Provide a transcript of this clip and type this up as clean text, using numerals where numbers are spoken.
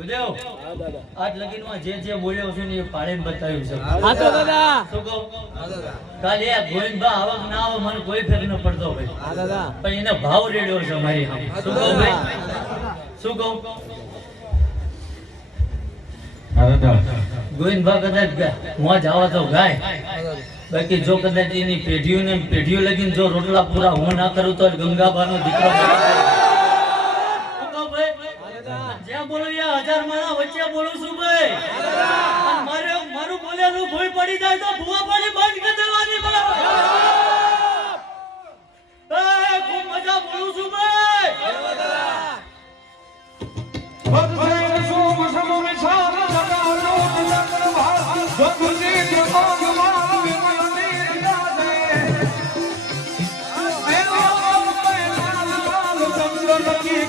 ઉદેવ હા દાદા આજ લગીનમાં જે બોલ્યો છું ને એ પાડીને બતાવ્યું છે. હા તો દાદા શું કહું? હા દાદા કાલે આ ગોવિંદબા આવક ના આવે મને કોઈ ફેર ન પડતો ભાઈ. હા દાદા પણ એને ભાવ રેડ્યો છે મારી સામે. શું કહું ભાઈ? શું કહું? ગોવિંદબા કદાચ મોજ આવા તો ગાય, બાકી જો કદાચ એની પેઢીઓ લગીને જો રોટલા પૂરા હું ના કરું તો ગંગાબાનો દીકરો જ્યાં બોલું ત્યાં 1000 માણા વચ્ચે બોલું છું ભાઈ. મારું બોલેલું ભૂલ પડી જાય તો ભૂવા પાડી બંધ કરી દેવાની બરાબર. ખૂબ મજા બોલું છું ભાઈ.